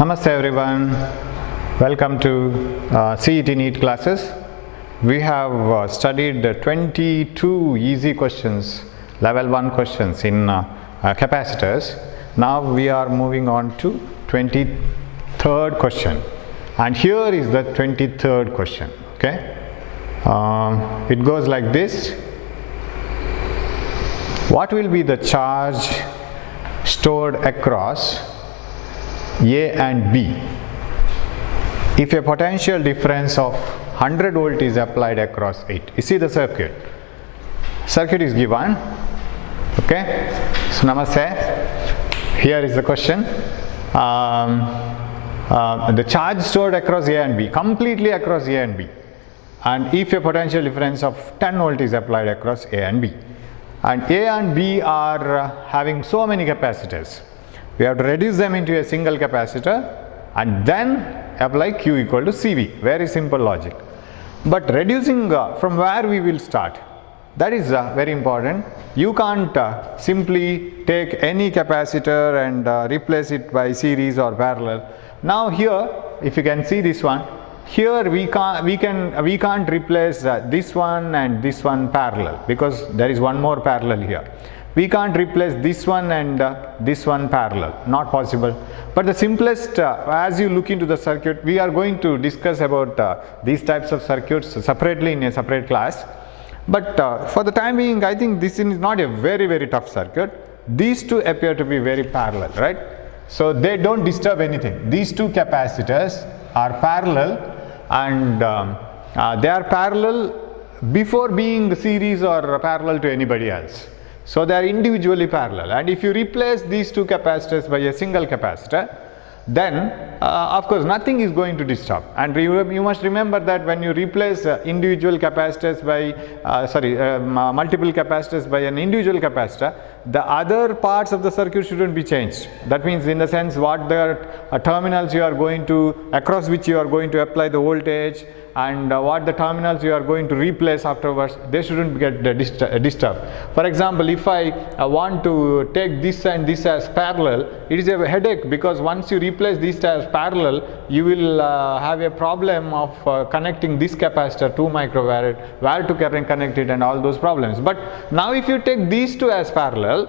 Namaste everyone, welcome to CET NEET classes. We have studied 22 easy questions, level 1 questions in capacitors. Now we are moving on to 23rd question, and here is the 23rd question. Okay, it goes like this. What will be the charge stored across A and B if a potential difference of 100 volt is applied across it? You see the circuit. Circuit is given. Okay, so namaste. Here is the question. The charge stored across A and B, completely across A and B, and if a potential difference of 10 volt is applied across A and B, and A and B are having so many capacitors, we have to reduce them into a single capacitor and then apply Q equal to CV. Very simple logic. But reducing from where we will start, that is very important. You can't simply take any capacitor and replace it by series or parallel. Now here, if you can see this one, here we can't replace this one and this one parallel, because there is one more parallel here. We can't replace this one and this one parallel, not possible. But the simplest, as you look into the circuit, we are going to discuss about these types of circuits separately in a separate class. But for the time being, I think this is not a very tough circuit. These two appear to be very parallel, right? So they don't disturb anything. These two capacitors are parallel, and they are parallel before being series or parallel to anybody else. So they are individually parallel, and if you replace these two capacitors by a single capacitor, then of course nothing is going to disturb. And you must remember that when you replace individual capacitors by multiple capacitors by an individual capacitor, the other parts of the circuit shouldn't be changed. That means, in the sense, what the terminals you are going to, across which you are going to apply the voltage, and what the terminals you are going to replace afterwards, they shouldn't get disturbed. For example, if I want to take this and this as parallel, it is a headache, because once you replace this as parallel, you will have a problem of connecting this capacitor 2 microfarad, where to connect it, and all those problems. But now if you take these two as parallel,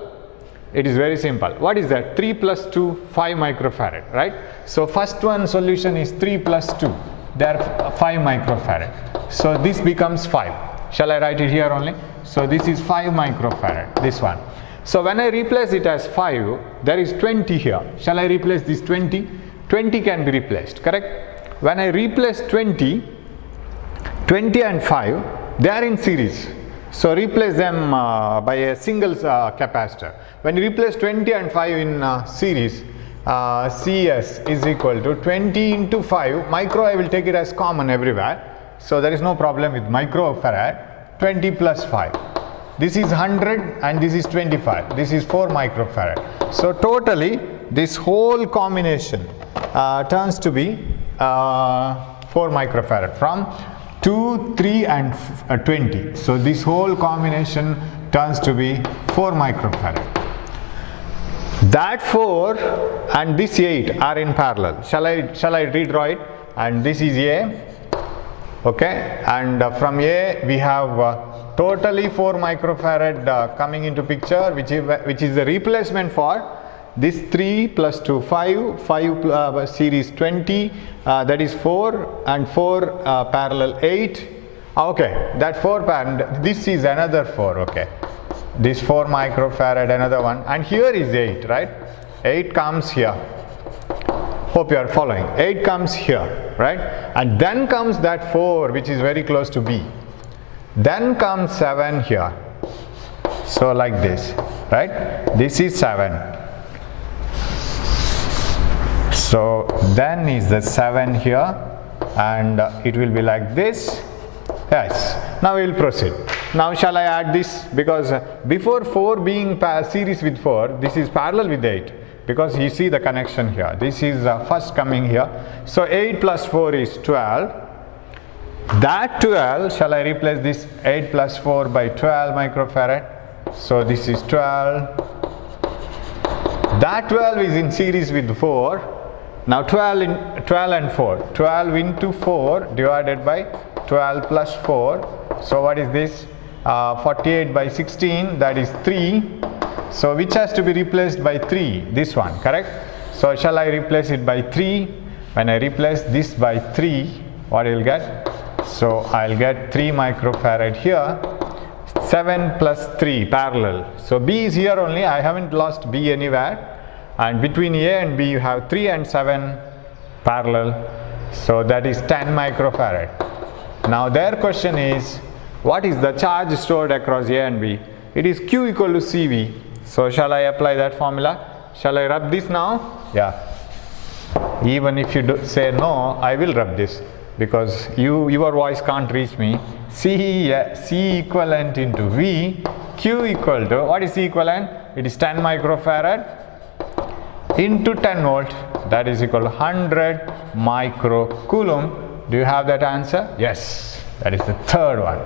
it is very simple. What is that? 3 plus 2, 5 microfarad, right? So first one solution is 3 plus 2. They are 5 microfarad. So this becomes 5. Shall I write it here only? So this is 5 microfarad, this one. So when I replace it as 5, there is 20 here. Shall I replace this 20? 20 can be replaced, correct? When I replace 20 and 5, they are in series. So replace them by a single capacitor. When you replace 20 and 5 in series, CS is equal to 20 into 5, micro I will take it as common everywhere, so there is no problem with microfarad. 20 plus 5, this is 100 and this is 25, this is 4 microfarad. So totally this whole combination turns to be 4 microfarad from 2, 3 and 20. So this whole combination turns to be 4 microfarad. That 4 and this 8 are in parallel. Shall I redraw it? And this is A, okay, and from A we have totally 4 microfarad coming into picture, which is the replacement for this 3 plus 2, 5 series 20, that is 4, and 4 parallel 8. Okay, that 4 parallel, this is another 4, okay. This 4 microfarad, another one, and here is 8, right? 8 comes here. Hope you are following. 8 comes here, right? And then comes that 4, which is very close to B. Then comes 7 here. So like this, right? This is 7. So then is the 7 here, and it will be like this. Yes. Now we will proceed. Now shall I add this? Because before 4 being series with 4, this is parallel with 8, because you see the connection here. This is first coming here. So 8 plus 4 is 12. That 12, shall I replace this 8 plus 4 by 12 microfarad? So this is 12. That 12 is in series with 4. Now 12 and 4. 12 into 4 divided by 12 plus 4. So what is this? 48 by 16, that is 3. So which has to be replaced by 3? This one, correct? So shall I replace it by 3? When I replace this by 3, what I will get? So I'll get 3 microfarad here. 7 plus 3 parallel. So B is here only, I haven't lost B anywhere. And between A and B you have 3 and 7 parallel. So that is 10 microfarad. Now their question is, what is the charge stored across A and B? It is Q equal to CV. So shall I apply that formula? Shall I rub this now? Yeah. Even if you say no, I will rub this, because your voice can't reach me. C equivalent into V, Q equal to, what is C equivalent? It is 10 microfarad into 10 volt, that is equal to 100 microcoulomb. Do you have that answer? Yes, that is the third one.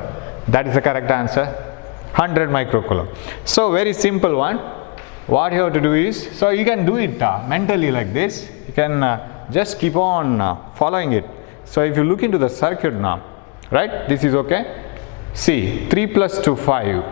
That is the correct answer, 100 microcoulomb. So very simple one. What you have to do is, so you can do it mentally like this. You can just keep on following it. So if you look into the circuit now, right, this is okay. See, 3 plus 2, 5.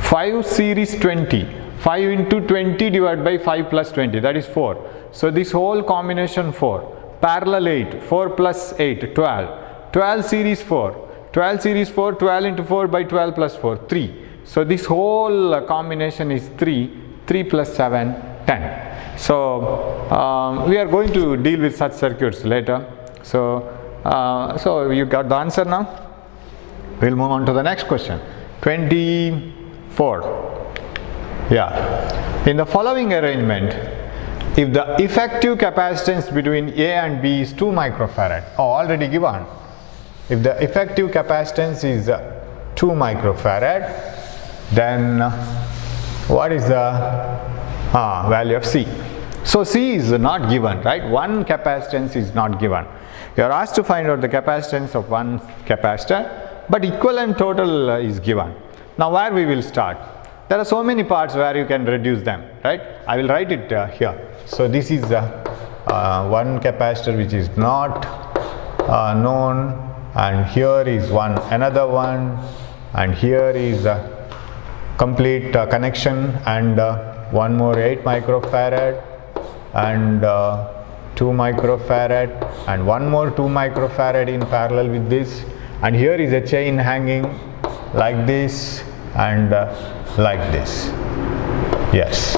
5 series 20. 5 into 20 divided by 5 plus 20, that is 4. So this whole combination 4. Parallel 8. 4 plus 8, 12. 12 series 4. 12 series 4, 12 into 4 by 12 plus 4, 3. So this whole combination is 3. 3 plus 7, 10. So we are going to deal with such circuits later. So you got the answer now. We'll move on to the next question. 24. Yeah. In the following arrangement, if the effective capacitance between A and B is 2 microfarad, already given. If the effective capacitance is 2 microfarad, then what is the value of C? So C is not given, right? One capacitance is not given. You are asked to find out the capacitance of one capacitor, but equivalent total is given. Now where we will start? There are so many parts where you can reduce them, right? I will write it here. So this is one capacitor which is not known, and here is another one, and here is a complete connection, and one more 8 microfarad, and 2 microfarad, and one more 2 microfarad in parallel with this, and here is a chain hanging like this and like this. Yes,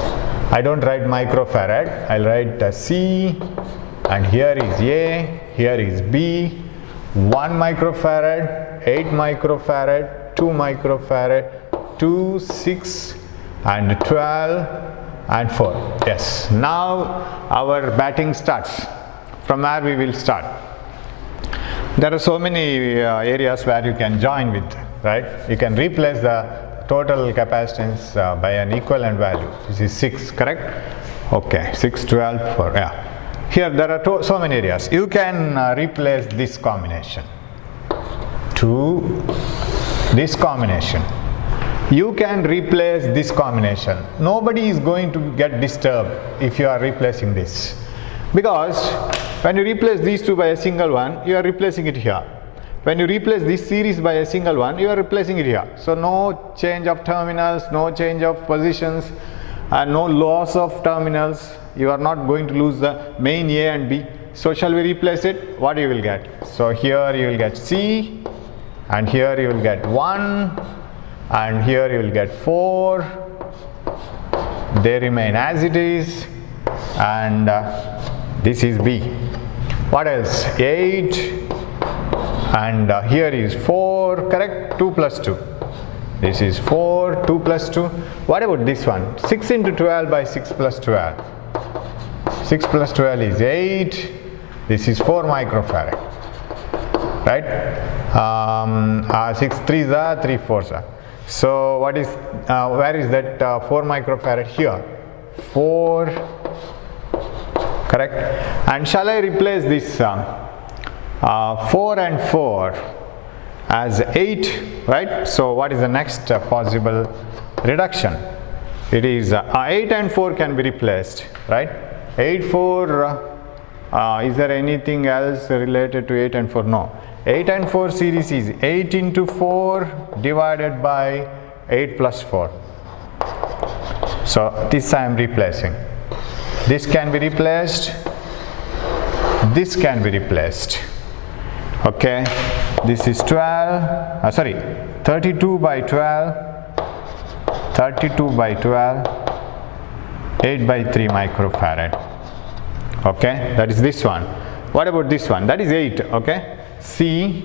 I don't write microfarad, I'll write C, and here is A, here is B, 1 microfarad, 8 microfarad, 2 microfarad, 2, 6 and 12 and 4. Yes, now our batting starts. From where we will start? There are so many areas where you can join with, right? You can replace the total capacitance by an equivalent value. This is 6, correct? Okay, 6, 12, 4, yeah. Here there are so many areas. You can replace this combination to this combination. You can replace this combination. Nobody is going to get disturbed if you are replacing this, because when you replace these two by a single one, you are replacing it here. When you replace this series by a single one, you are replacing it here. So no change of terminals, no change of positions, and no loss of terminals. You are not going to lose the main A and B. So shall we replace it? What you will get? So here you will get C, and here you will get 1, and here you will get 4. They remain as it is, and this is B. What else? 8, and here is 4, correct? 2 plus 2. This is 4, 2 plus 2. What about this one? 6 into 12 by 6 plus 12. 6 plus 12 is 8. This is 4 microfarad, right? 6 3s are 3 4s are. So what is where is that 4 microfarad? Here, 4, correct? And shall I replace this 4 and 4 as 8, right? So what is the next possible reduction? It is 8 and 4 can be replaced, right? 8 4 Is there anything else related to 8 and 4? No. 8 and 4 series is 8 into 4 divided by 8 plus 4. So this I am replacing. This can be replaced. This can be replaced. Okay. This is 32 by 12. 32 by 12. 8 by 3 microfarad. Okay. That is this one. What about this one? That is 8. Okay. C.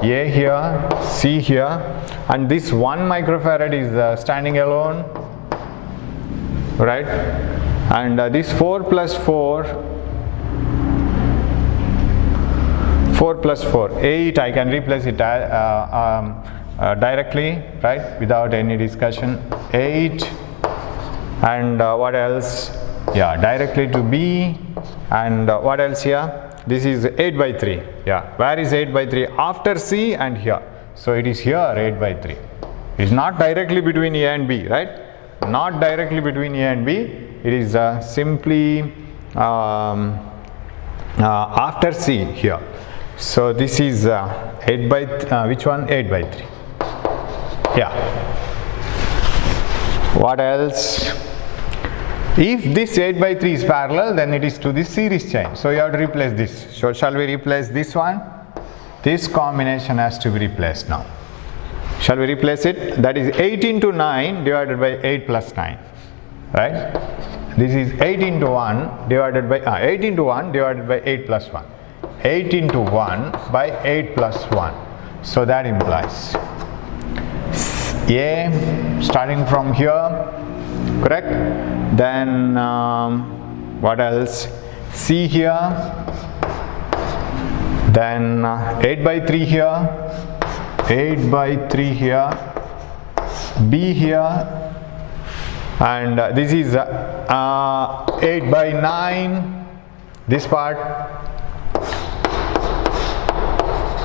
A here, C here, and this 1 microfarad is standing alone, right? And this 4 plus 4, 8, I can replace it directly, right, without any discussion. 8, and what else? Yeah, directly to B, and what else here? This is 8 by 3. Yeah, where is 8 by 3? After C and here. So it is here 8 by 3. It's not directly between A and B, right? Not directly between A and B. It is simply after C here. So this is 8 by which one? 8 by 3. Yeah. What else? If this 8 by 3 is parallel, then it is to this series chain. So you have to replace this. So shall we replace this one? This combination has to be replaced now. Shall we replace it? That is 8 into 9 divided by 8 plus 9. Right? This is 8 into 1 divided by 8 into 1 divided by 8 plus 1. 8 into 1 by 8 plus 1. So that implies A starting from here, correct? Then what else? C here, then 8 by 3 here, 8 by 3 here, B here, and this is 8 by 9, this part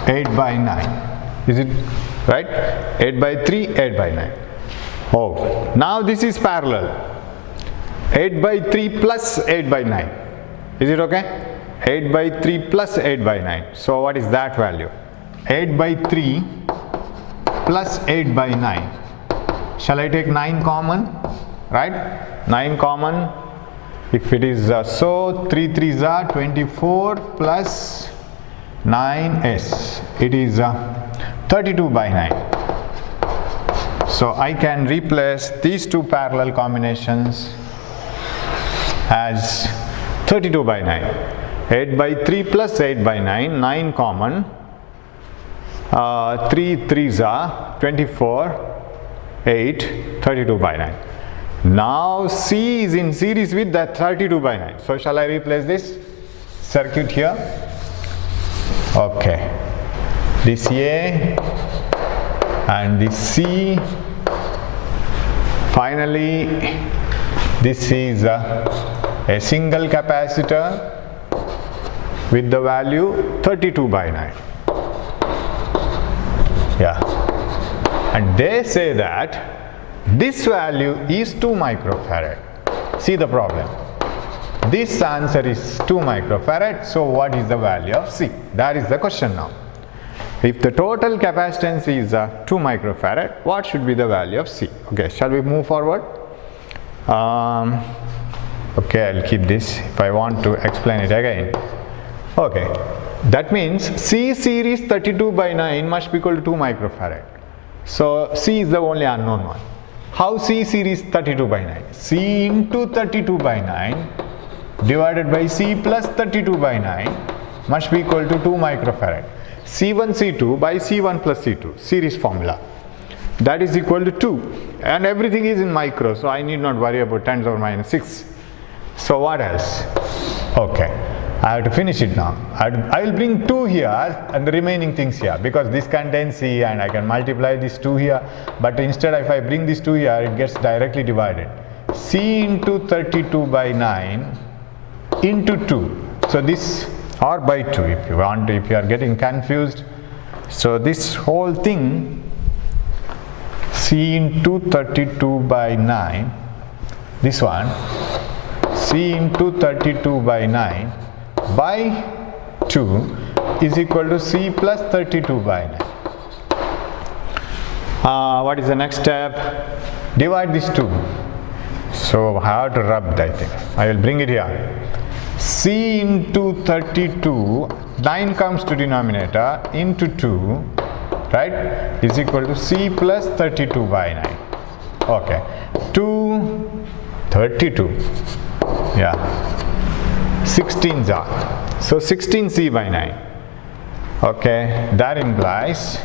8 by 9, is it right? 8 by 3, 8 by 9. Oh, now this is parallel. 8 by 3 plus 8 by 9. Is it okay? 8 by 3 plus 8 by 9. So what is that value? 8 by 3 plus 8 by 9. Shall I take 9 common? Right? 9 common. If it is so, 3 3s are 24 plus 9s. It is 32 by 9. So I can replace these two parallel combinations as 32 by 9. 8 by 3 plus 8 by 9, 9 common. 3 3s are 24, 8, 32 by 9. Now C is in series with that 32 by 9. So shall I replace this circuit here? Okay. This A and this C. Finally, this is a single capacitor with the value 32 by 9. Yeah. And they say that this value is 2 microfarad. See the problem. This answer is 2 microfarad. So what is the value of C? That is the question now. If the total capacitance is 2 microfarad, what should be the value of C? Okay, shall we move forward? Okay, I'll keep this if I want to explain it again. Okay, that means C series 32 by 9 must be equal to 2 microfarad. So C is the only unknown one. How C series 32 by 9? C into 32 by 9 divided by C plus 32 by 9 must be equal to 2 microfarad. C1 C2 by C1 plus C2, series formula. That is equal to 2, and everything is in micro, so I need not worry about 10 to the minus 6. So what else? Okay, I have to finish it now. I will bring 2 here and the remaining things here, because this contains C and I can multiply this 2 here, but instead if I bring this 2 here, it gets directly divided. C into 32 by 9 into 2. So this, or by 2 if you want, if you are getting confused. So this whole thing, C into 32 by 9 this one, C into 32 by 9 by 2 is equal to C plus 32 by 9. What is the next step? Divide these two. So I have to rub, I think. I will bring it here. C into 32, 9 comes to denominator, into 2, right, is equal to C plus 32 by 9. Okay, 2, 32, yeah, 16s are. So 16C by 9. Okay, that implies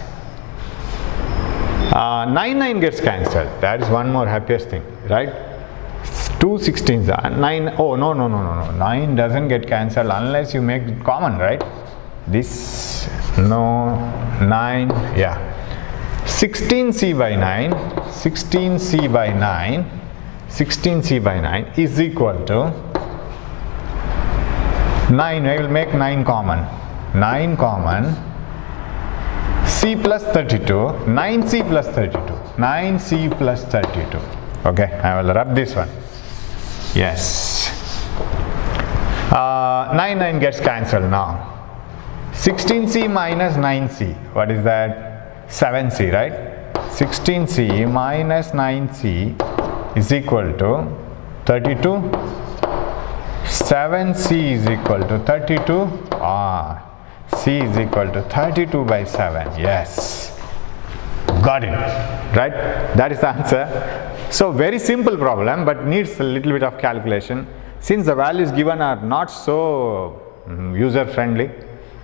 9 gets cancelled. That is one more happiest thing, right? 2 16s are 9. Oh, no. 9 doesn't get cancelled unless you make it common, right? This, no, 9, yeah. 16C by 9, 16C by 9, 16C by 9 is equal to 9. I will make 9 common. 9 common. C plus 32, 9C plus 32, 9C plus 32. Okay, I will rub this one. Yes. 9 gets cancelled now. 16C minus 9C, what is that? 7C, right? 16C minus 9C is equal to 32. 7C is equal to 32. C is equal to 32 by 7. Yes. Got it. Right? That is the answer. So very simple problem, but needs a little bit of calculation. Since the values given are not so user friendly,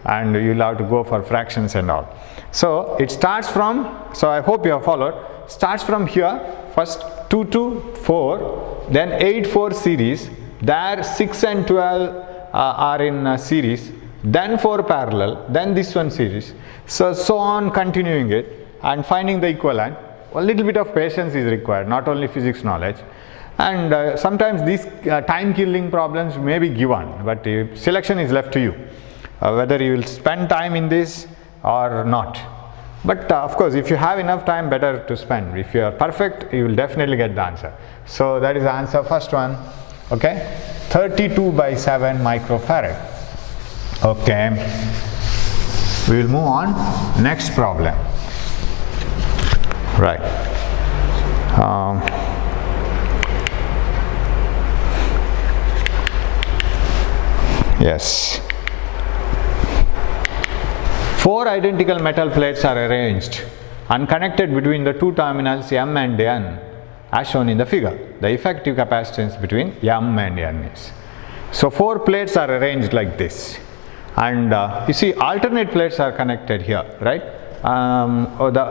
and you'll have to go for fractions and all. So it starts from, so I hope you have followed, starts from here, first 2 to 4, then 8 4 series, there 6 and 12 are in series, then 4 parallel, then this one series, so on, continuing it and finding the equivalent. A little bit of patience is required, not only physics knowledge, and sometimes these time killing problems may be given, but selection is left to you, whether you will spend time in this or not. But of course, if you have enough time, better to spend. If you are perfect, you will definitely get the answer. So that is the answer, first one. Okay, 32 by 7 microfarad. Okay, we will move on. Next problem. Right. Yes. 4 identical metal plates are arranged and connected between the two terminals M and N as shown in the figure. The effective capacitance between M and N is. So 4 plates are arranged like this, and you see alternate plates are connected here, right?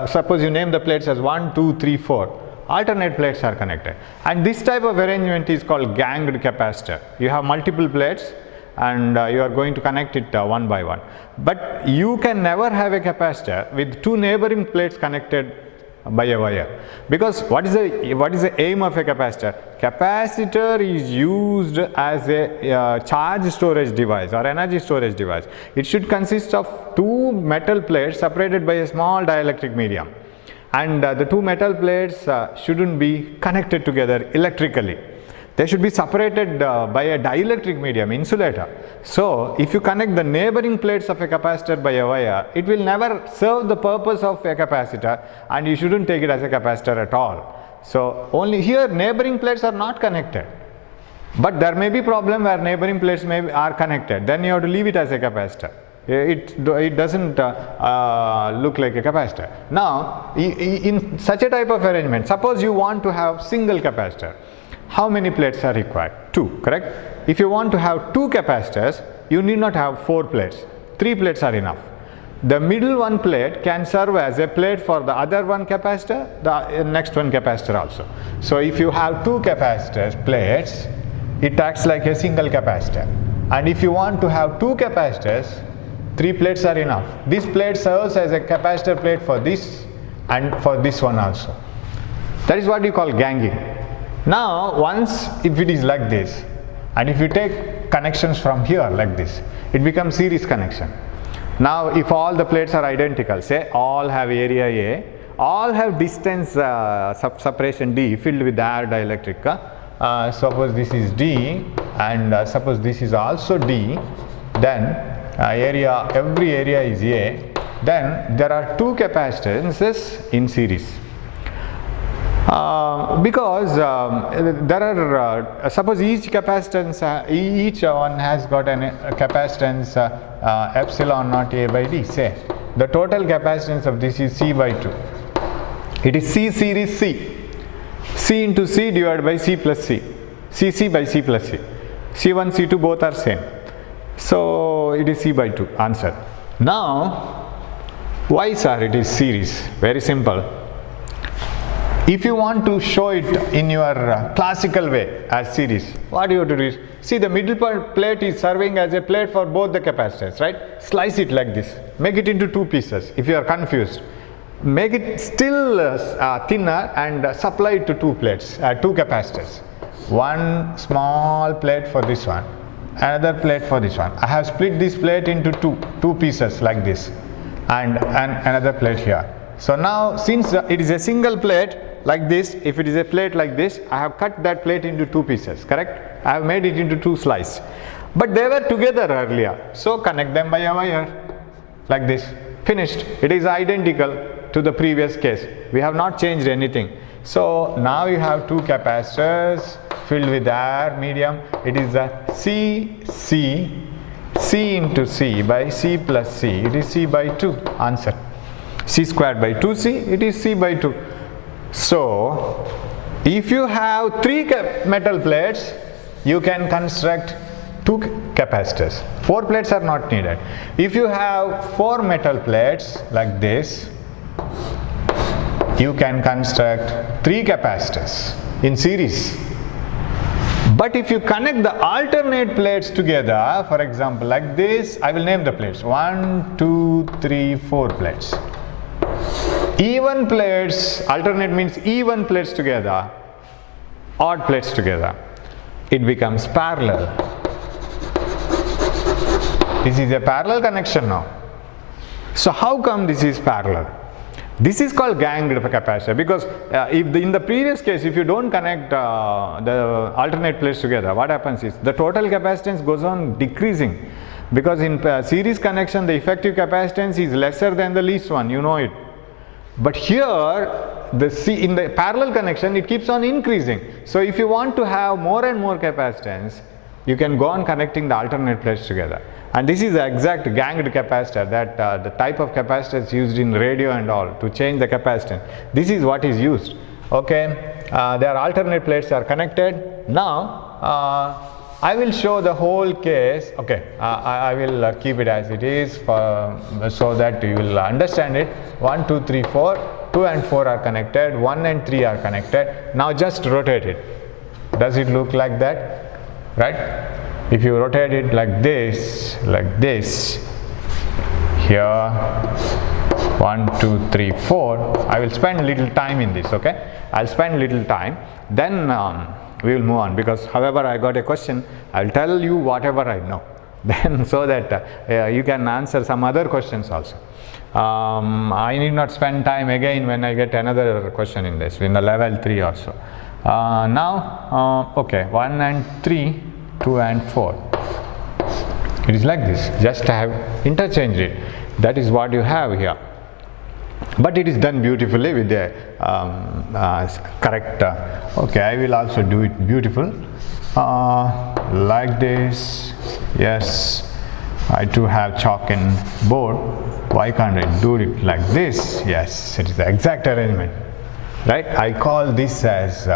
Suppose you name the plates as 1, 2, 3, 4. Alternate plates are connected, and this type of arrangement is called ganged capacitor. You have multiple plates and you are going to connect it one by one, but you can never have a capacitor with 2 neighboring plates connected by a wire, because what is the aim of a capacitor? Capacitor is used as a charge storage device or energy storage device. It should consist of 2 metal plates separated by a small dielectric medium, and the 2 metal plates shouldn't be connected together electrically. They should be separated by a dielectric medium, insulator. So if you connect the neighboring plates of a capacitor by a wire, it will never serve the purpose of a capacitor, and you shouldn't take it as a capacitor at all. So only here neighboring plates are not connected, but there may be problem where neighboring plates are connected. Then you have to leave it as a capacitor. It doesn't look like a capacitor. Now in such a type of arrangement, suppose you want to have single capacitor. How many plates are required? 2, correct? If you want to have 2 capacitors, you need not have 4 plates. 3 plates are enough. The middle one plate can serve as a plate for the other one capacitor, the next one capacitor also. So if you have 2 capacitors plates, it acts like a single capacitor. And if you want to have 2 capacitors, 3 plates are enough. This plate serves as a capacitor plate for this and for this one also. That is what you call ganging. Now once if it is like this, and if you take connections from here like this, it becomes series connection. Now if all the plates are identical, say all have area A, all have distance separation D filled with air dielectric, suppose this is D and suppose this is also D, then every area is A, then there are two capacitances in series. Because there are suppose each capacitance each one has got a capacitance epsilon naught A by D. Say the total capacitance of this is C by 2. It is C series C into C divided by C plus C, C by C plus C. C1 C2 both are same, so it is C by 2. Answer. Now why, sir, it is series? Very simple. If you want to show it in your classical way as series, what you have to do is, see, the middle plate is serving as a plate for both the capacitors, right? Slice it like this, make it into two pieces. If you are confused, make it still thinner and supply it to two plates, two capacitors. One small plate for this one, another plate for this one. I have split this plate into two pieces like this, and another plate here. So now, since it is a single plate like this, if it is a plate like this, I have cut that plate into two pieces, correct? I have made it into two slices. But they were together earlier, so connect them by a wire like this. Finished. It is identical to the previous case. We have not changed anything. So now you have two capacitors filled with air medium. It is a C into C by C plus C. It is C by 2. Answer. C squared by 2C, it is C by 2. So if you have three metal plates, you can construct two capacitors. Four plates are not needed. If you have four metal plates like this, you can construct three capacitors in series. But if you connect the alternate plates together, for example like this, I will name the plates 1, 2, 3, 4 plates. Even plates, alternate means even plates together, odd plates together, it becomes parallel. This is a parallel connection now. So how come this is parallel? This is called ganged capacitor, because in the previous case, if you don't connect the alternate plates together, what happens is the total capacitance goes on decreasing, because in series connection the effective capacitance is lesser than the least one, you know it. But here in the parallel connection it keeps on increasing. So if you want to have more and more capacitance, you can go on connecting the alternate plates together. And this is the exact ganged capacitor, that the type of capacitor is used in radio and all to change the capacitance. This is what is used. Okay, their alternate plates are connected. Now I will show the whole case. Okay, I will keep it as it is so that you will understand it. 1, 2, 3, 4, 2 and 4 are connected, 1 and 3 are connected. Now just rotate it. Does it look like that? Right? If you rotate it like this, here 1, 2, 3, 4, I will spend a little time in this. Okay, I'll spend a little time, then we will move on, because however I got a question, I will tell you whatever I know, then so that you can answer some other questions also. I need not spend time again when I get another question in this, in the level 3 also. Now okay, 1 and 3, 2 and 4, it is like this. Just I have interchanged it. That is what you have here, but it is done beautifully with the correct okay, I will also do it beautiful like this. Yes, I too have chalk and board. Why can't I do it like this? Yes, it is the exact arrangement, right? I call this as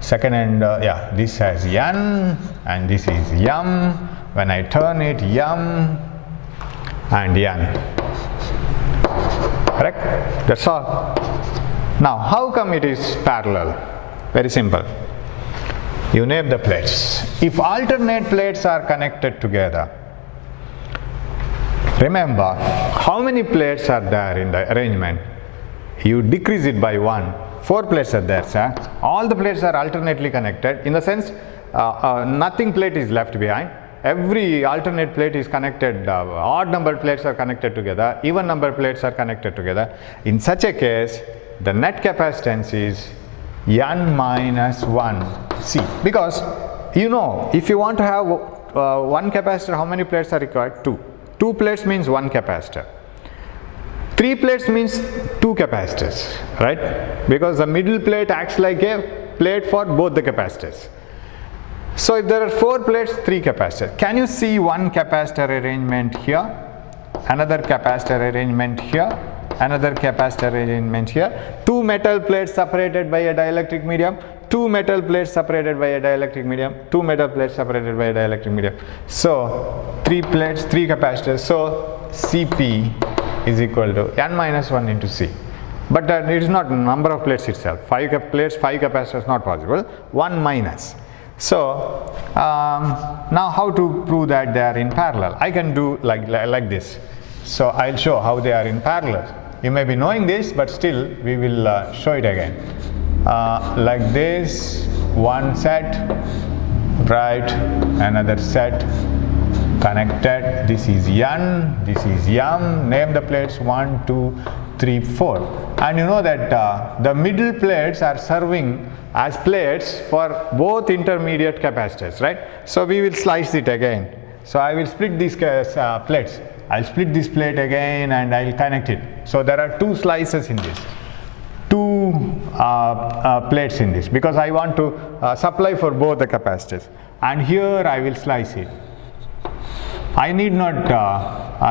second and yeah, this as yan and this is yum. When I turn it, yum and yan. Correct? That's all. Now how come it is parallel? Very simple. You name the plates. If alternate plates are connected together, remember how many plates are there in the arrangement? You decrease it by 1. 4 plates are there, sir. All the plates are alternately connected, in the sense nothing plate is left behind. Every alternate plate is connected, odd number plates are connected together, even number plates are connected together. In such a case, the net capacitance is n minus 1 C, because you know, if you want to have one capacitor, how many plates are required? 2. 2 plates means 1 capacitor. 3 plates means 2 capacitors, right? Because the middle plate acts like a plate for both the capacitors. So if there are 4 plates, 3 capacitors. Can you see one capacitor arrangement here, another capacitor arrangement here, another capacitor arrangement here, 2 metal plates separated by a dielectric medium, 2 metal plates separated by a dielectric medium, 2 metal plates separated by a dielectric medium. So 3 plates, 3 capacitors. So Cp is equal to n minus 1 into C. But it is not number of plates itself. 5 plates, 5 capacitors, not possible. 1 minus. So now how to prove that they are in parallel? I can do like this. So I'll show how they are in parallel. You may be knowing this, but still we will show it again. Like this, one set, right, another set, connected. This is N, this is M. Name the plates 1, 2, 3, 4. And you know that the middle plates are serving as plates for both intermediate capacitors, right? So we will slice it again. So I will split these plates. I'll split this plate again and I'll connect it. So there are 2 slices in this, 2 plates in this, because I want to supply for both the capacitors. And here I will slice it. I need not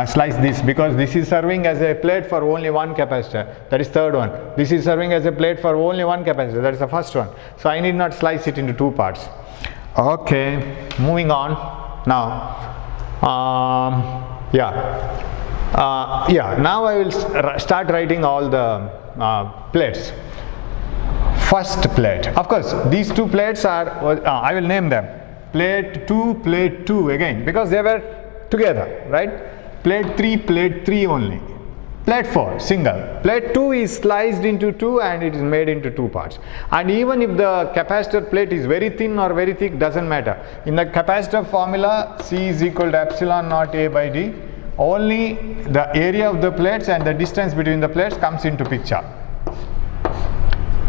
slice this, because this is serving as a plate for only one capacitor, that is third one. This is serving as a plate for only one capacitor, that is the first one. So I need not slice it into 2 parts. Okay, moving on. Now, now I will start writing all the plates. First plate, of course, these 2 plates are, I will name them plate 2 again, because they were together, right? Plate 3 only. Plate 4 single. Plate 2 is sliced into 2 and it is made into 2 parts. And even if the capacitor plate is very thin or very thick, doesn't matter. In the capacitor formula, C is equal to epsilon naught A by D. Only the area of the plates and the distance between the plates comes into picture.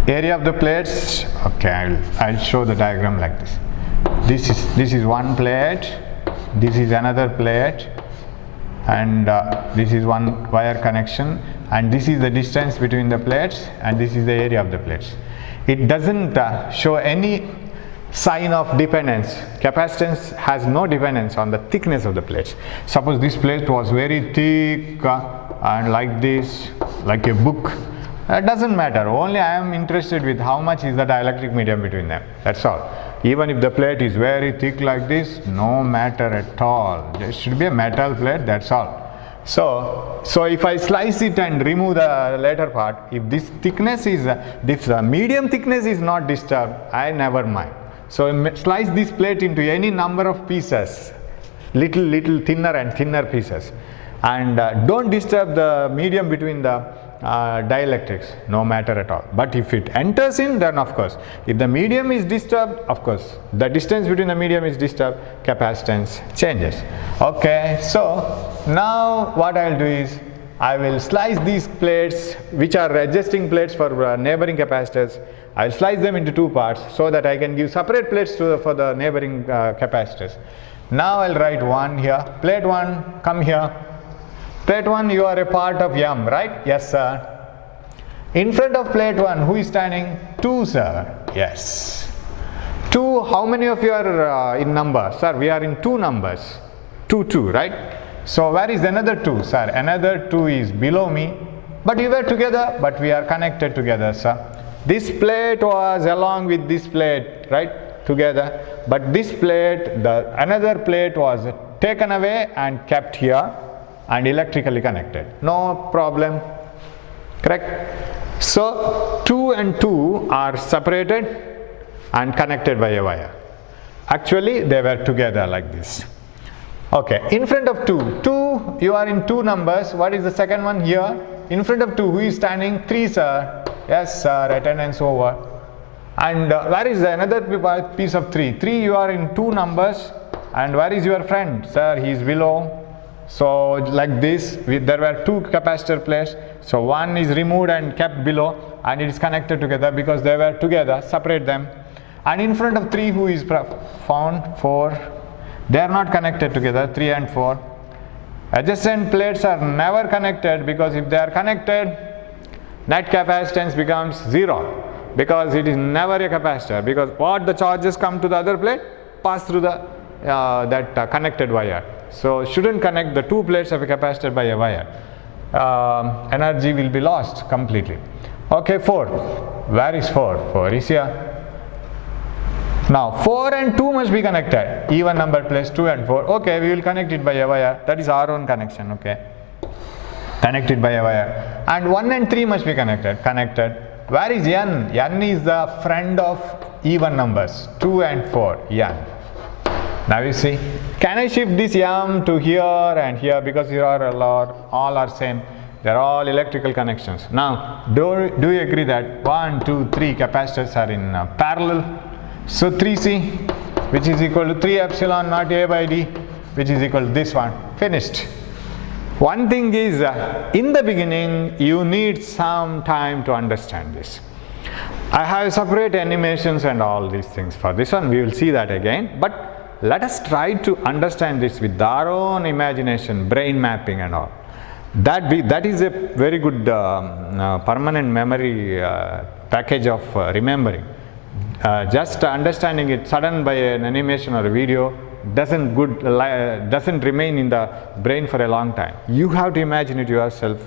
Area of the plates, okay, I'll show the diagram like this. This is one plate, this is another plate, and this is one wire connection, and this is the distance between the plates, and this is the area of the plates. It doesn't show any sign of dependence. Capacitance has no dependence on the thickness of the plates. Suppose this plate was very thick and like this, like a book. It doesn't matter. Only I am interested with how much is the dielectric medium between them. That's all. Even if the plate is very thick like this, no matter at all. It should be a metal plate, that's all. So if I slice it and remove the later part, if this thickness is, if the medium thickness is not disturbed, I never mind. So slice this plate into any number of pieces, little thinner and thinner pieces, and don't disturb the medium between the dielectrics, no matter at all. But if it enters in, then of course, if the medium is disturbed, of course, the distance between the medium is disturbed, capacitance changes. Okay, so now what I will do is, I will slice these plates, which are adjusting plates for neighboring capacitors. I will slice them into 2 parts so that I can give separate plates for the neighboring capacitors. Now I will write 1 here. Plate 1, come here. Plate 1, you are a part of M, right? Yes, sir. In front of plate 1, who is standing? 2, sir. Yes. 2, how many of you are in number? Sir, we are in 2 numbers. 2, right? So where is another 2, sir? Another 2 is below me. But we were together, but we are connected together, sir. This plate was along with this plate, right? Together. But this plate, another plate was taken away and kept here and electrically connected. No problem. Correct? So 2 and 2 are separated and connected by a wire. Actually, they were together like this. Okay, in front of 2, you are in 2 numbers. What is the second one here? In front of 2, who is standing? 3, sir. Yes, sir, attendance over. And where is another piece of 3? 3, you are in 2 numbers. And where is your friend? Sir, he is below. So like this, there were 2 capacitor plates. So one is removed and kept below, and it is connected together because they were together. Separate them. And in front of 3, who is found? 4. They are not connected together, 3 and 4. Adjacent plates are never connected, because if they are connected, net capacitance becomes 0, because it is never a capacitor, because what the charges come to the other plate pass through the connected wire. So shouldn't connect the 2 plates of a capacitor by a wire. Energy will be lost completely. Okay, 4. Where is 4? 4 is here. Now 4 and 2 must be connected. Even number plates 2 and 4. Okay, we will connect it by a wire. That is our own connection. Okay, connected by a wire. And 1 and 3 must be connected. Connected. Where is n? N is the friend of even numbers. 2 and 4. N. Now you see, can I shift this m to here and here, because here are all are same. They are all electrical connections. Now, do you agree that 1, 2, 3 capacitors are in parallel? So 3C, which is equal to 3 epsilon naught A by D, which is equal to this one. Finished. One thing is, in the beginning, you need some time to understand this. I have separate animations and all these things for this one. We will see that again. But let us try to understand this with our own imagination, brain mapping and all. That is a very good permanent memory package of remembering. Just understanding it sudden by an animation or a video doesn't remain in the brain for a long time. You have to imagine it yourself.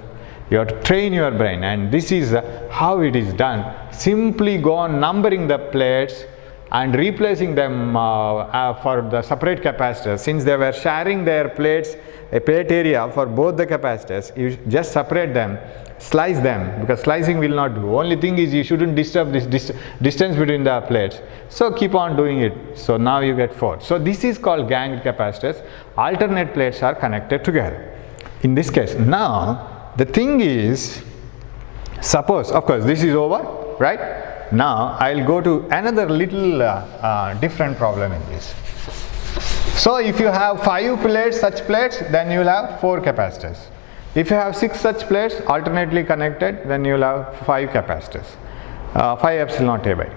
You have to train your brain, and this is how it is done. Simply go on numbering the plates and replacing them for the separate capacitors. Since they were sharing their plates, a plate area for both the capacitors, you just separate them, slice them, because slicing will not do. Only thing is, you shouldn't disturb this distance between the plates. So keep on doing it. So now you get 4. So this is called ganged capacitors. Alternate plates are connected together. In this case, now the thing is, suppose, of course, this is over, right? Now I'll go to another little different problem in this. So if you have 5 plates, such plates, then you will have 4 capacitors. If you have 6 such plates alternately connected, then you will have 5 capacitors, 5 epsilon naught A by D.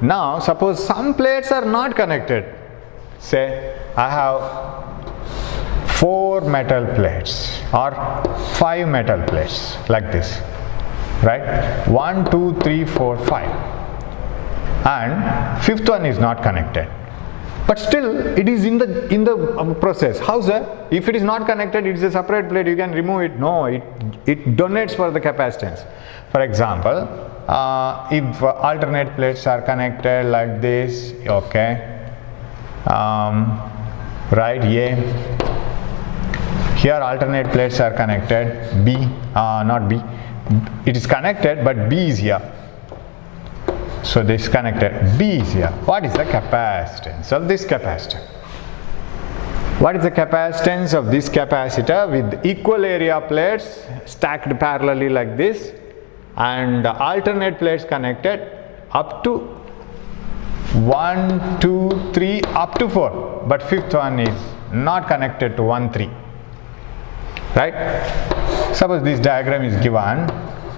Now suppose some plates are not connected. Say I have 4 metal plates or 5 metal plates like this, right? 1, 2, 3, 4, 5, and 5th one is not connected. But still, it is in the process. How's that? If it is not connected, it is a separate plate. You can remove it. No, it donates for the capacitance. For example, if alternate plates are connected like this, okay, right? A. Here alternate plates are connected. B, not B. It is connected, but B is here. So this is connected. B is here. What is the capacitance of this capacitor? What is the capacitance of this capacitor with equal area plates stacked parallelly like this and alternate plates connected up to 1, 2, 3, up to 4. But 5th one is not connected to 1, 3. Right? Suppose this diagram is given.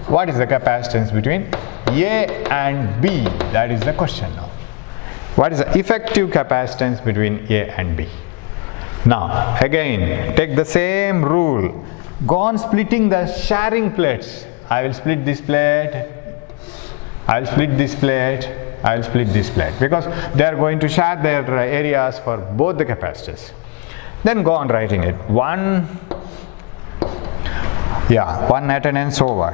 What is the capacitance between A and B? That is the question now. What is the effective capacitance between A and B? Now, again, take the same rule. Go on splitting the sharing plates. I will split this plate. I will split this plate. I will split this plate, because they are going to share their areas for both the capacitors. Then go on writing it. 1 attendance over.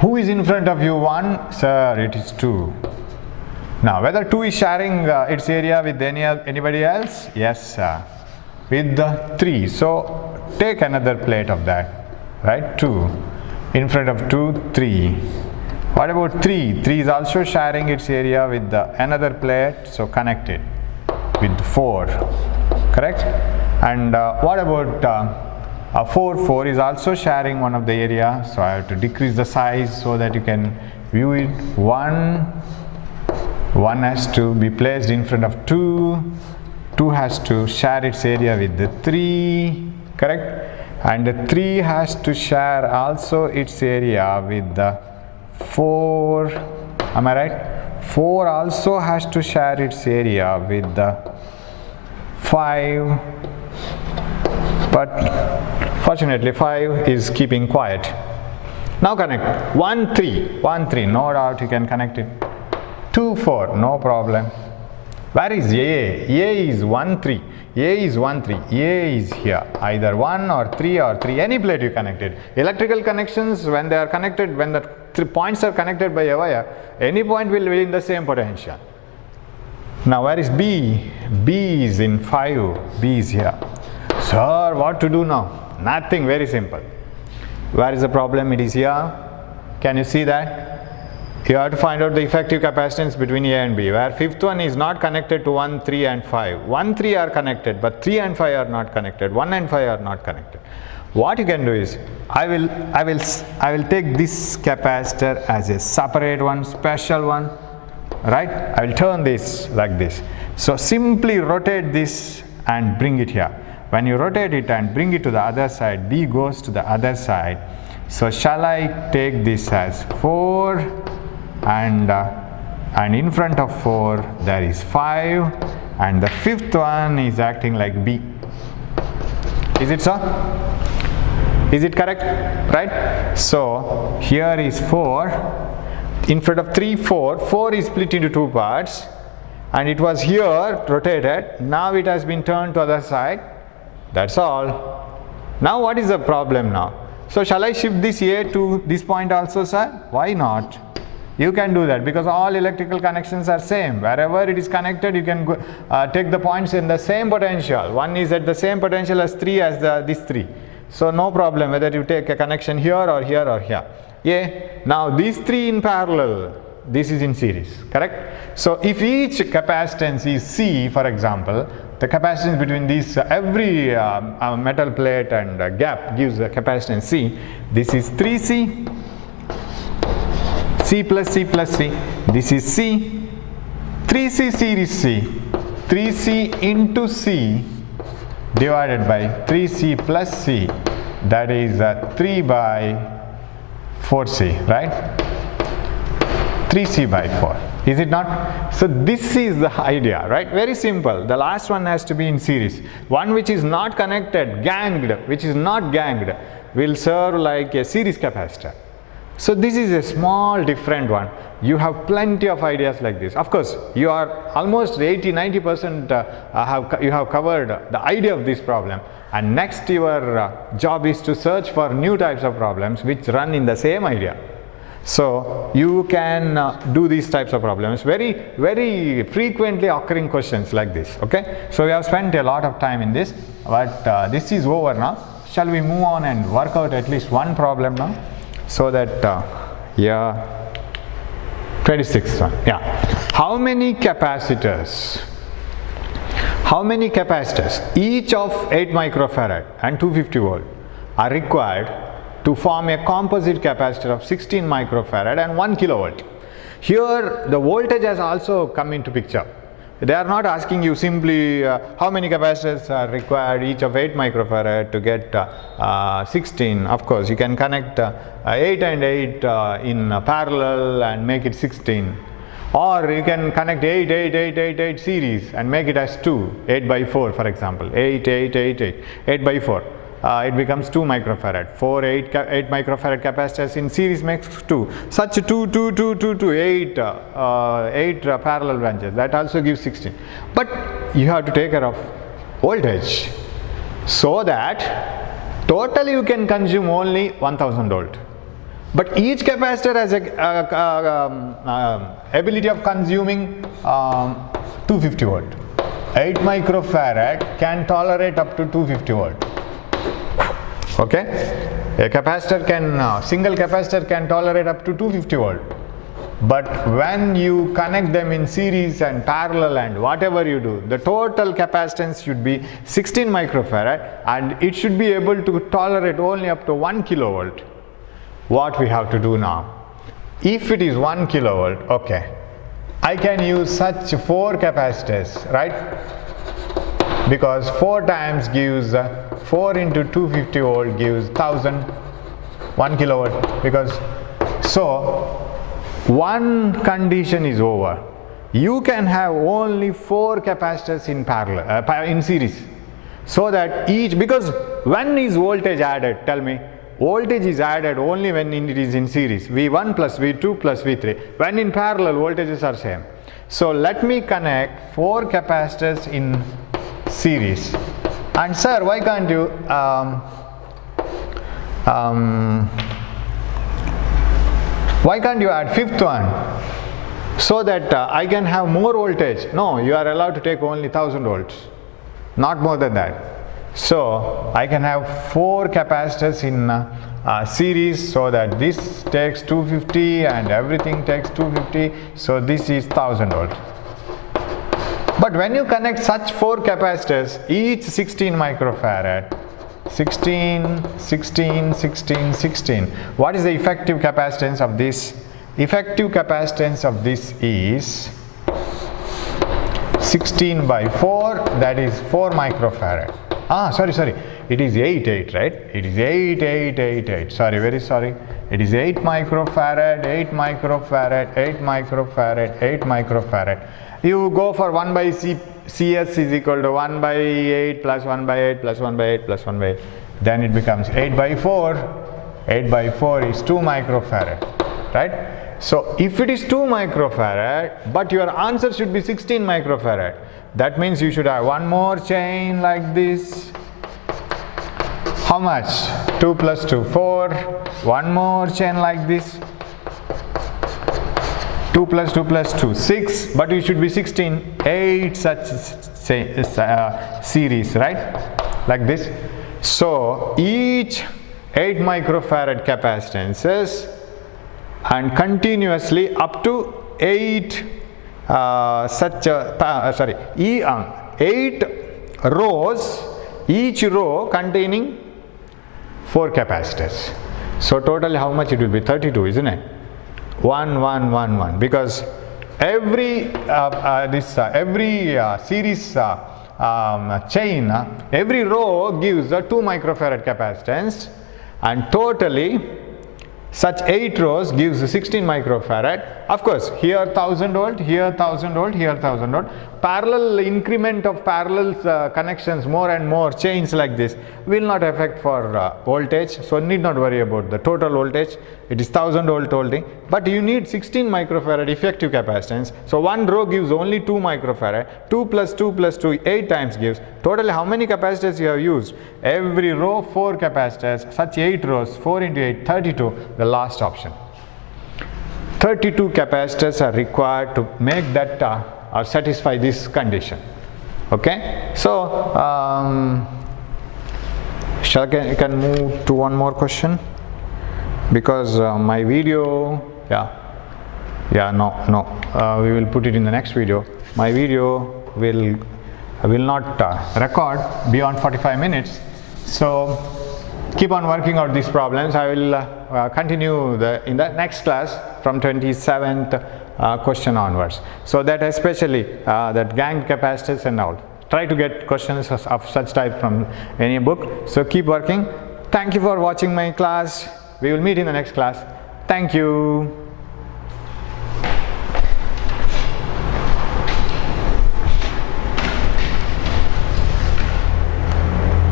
Who is in front of you? 1, sir, it is 2. Now, whether 2 is sharing its area with anybody else? Yes, sir. With 3. So, take another plate of that, right? 2. In front of 2, 3. What about 3? 3 is also sharing its area with another plate, so connect it with 4, correct? And what about 4 is also sharing one of the area, so I have to decrease the size so that you can view it. 1 has to be placed in front of 2, 2 has to share its area with the 3, correct? And the 3 has to share also its area with the 4, am I right? 4 also has to share its area with the 5, but fortunately 5 is keeping quiet. Now connect 1 3, 1 3, no doubt you can connect it. 2 4, no problem. Where is A? A is 1 3. A is 1 3. A is here, either 1 or 3 or 3, any plate you connected. Electrical connections, when they are connected, when the 3 points are connected by a wire, any point will be in the same potential. Now where is B? B is in 5. B is here. Sir, what to do now? Nothing, very simple. Where is the problem? It is here. Can you see that? You have to find out the effective capacitance between A and B, where fifth one is not connected to 1, 3 and 5. 1, 3 are connected, but 3 and 5 are not connected. 1 and 5 are not connected. What you can do is, I will take this capacitor as a separate one, special one, right? I will turn this like this. So simply rotate this and bring it here. When you rotate it and bring it to the other side, B goes to the other side. So shall I take this as 4? And in front of 4 there is 5, and the fifth one is acting like B. Is it so? Is it correct? Right? So here is 4, in front of 3 4, 4 is split into 2 parts, and it was here rotated, now it has been turned to other side. That's all. Now what is the problem now? So shall I shift this A to this point also, sir? Why not? You can do that because all electrical connections are same. Wherever it is connected, you can go, take the points in the same potential. One is at the same potential as 3 as this 3. So no problem whether you take a connection here or here or here. Yeah. Now these 3 in parallel, this is in series, correct? So if each capacitance is C, for example, the capacitance between these, every metal plate and gap gives a capacitance C. This is 3C. C plus C plus C. This is C. 3C series C. 3C into C divided by 3C plus C. That is 3 by 4C, right? 3C by 4. Is it not? So this is the idea, right? Very simple. The last one has to be in series. One which is not connected, ganged, which is not ganged, will serve like a series capacitor. So this is a small different one. You have plenty of ideas like this. Of course, you are almost 80-90% you have covered the idea of this problem. And next your job is to search for new types of problems which run in the same idea. So you can do these types of problems, very, very frequently occurring questions like this. Okay. So we have spent a lot of time in this, but this is over now. Shall we move on and work out at least one problem now? So that, 26th one, yeah. How many capacitors, each of 8 microfarad and 250 volt are required to form a composite capacitor of 16 microfarad and 1 kilovolt? Here the voltage has also come into picture. They are not asking you simply how many capacitors are required each of 8 microfarad to get 16. Of course, you can connect 8 and 8 in parallel and make it 16. Or you can connect 8, 8, 8, 8, 8 series and make it as 2, 8 by 4 for example, 8, 8, 8, 8, 8 by 4. It becomes 2 microfarad. 4 8 microfarad capacitors in series makes 2. Such 2, 2, 2, 2, 2, 8 parallel branches. That also gives 16. But you have to take care of voltage, so that totally you can consume only 1000 volt. But each capacitor has a ability of consuming 250 volt. 8 microfarad can tolerate up to 250 volt. Okay, a capacitor can, single capacitor can tolerate up to 250 volt. But when you connect them in series and parallel and whatever you do, the total capacitance should be 16 microfarad and it should be able to tolerate only up to 1 kilovolt. What we have to do now? If it is 1 kilovolt, okay, I can use such 4 capacitors, right? Because 4 times gives 4 into 250 volt gives 1000, 1 kilovolt. Because so one condition is over. You can have only 4 capacitors in parallel, in series. So that each, because when is voltage added? Tell me. Voltage is added only when it is in series. V1 plus V2 plus V3. When in parallel, voltages are same. So let me connect 4 capacitors in series. And sir, why can't you add 5th one so that I can have more voltage? No, you are allowed to take only 1000 volts, not more than that. So I can have 4 capacitors in series, so that this takes 250 and everything takes 250, so this is 1000 volts. But when you connect such 4 capacitors, each 16 microfarad, 16, 16, 16, 16. What is the effective capacitance of this? Effective capacitance of this is 16 by 4, that is 4 microfarad. Sorry, it is 8, right? It is 8. Sorry, very sorry. It is 8 microfarad, 8 microfarad, 8 microfarad, 8 microfarad. You go for 1 by CS is equal to 1 by 8 plus 1 by 8 plus 1 by 8 plus 1 by 8. Then it becomes 8 by 4. 8 by 4 is 2 microfarad, right? So if it is 2 microfarad, but your answer should be 16 microfarad, that means you should have one more chain like this. How much? 2 plus 2, 4. One more chain like this. 2 plus 2 plus 2, 6, but you should be 16. 8 such series, right? Like this. So each 8 microfarad capacitances and continuously up to 8 8 rows, each row containing 4 capacitors. So totally how much it will be? 32, isn't it? 1, 1, 1, 1, because every series chain, every row gives a 2 microfarad capacitance, and totally such 8 rows gives 16 microfarad. Of course, here 1000 volt, here 1000 volt, here 1000 volt. Parallel increment of parallel connections, more and more chains like this will not affect for voltage. So need not worry about the total voltage. It is 1000 volt only. But you need 16 microfarad effective capacitance. So one row gives only 2 microfarad. 2 plus 2 plus 2, 8 times gives. Totally how many capacitors you have used? Every row 4 capacitors. Such 8 rows, 4 into 8, 32. The last option. 32 capacitors are required to make that or satisfy this condition. Okay, so I can move to one more question, because my video, we will put it in the next video. My video will not record beyond 45 minutes. So keep on working out these problems. I will continue in the next class from 27th question onwards. So that especially that gang capacitors and all. Try to get questions of such type from any book. So keep working. Thank you for watching my class. We will meet in the next class. Thank you.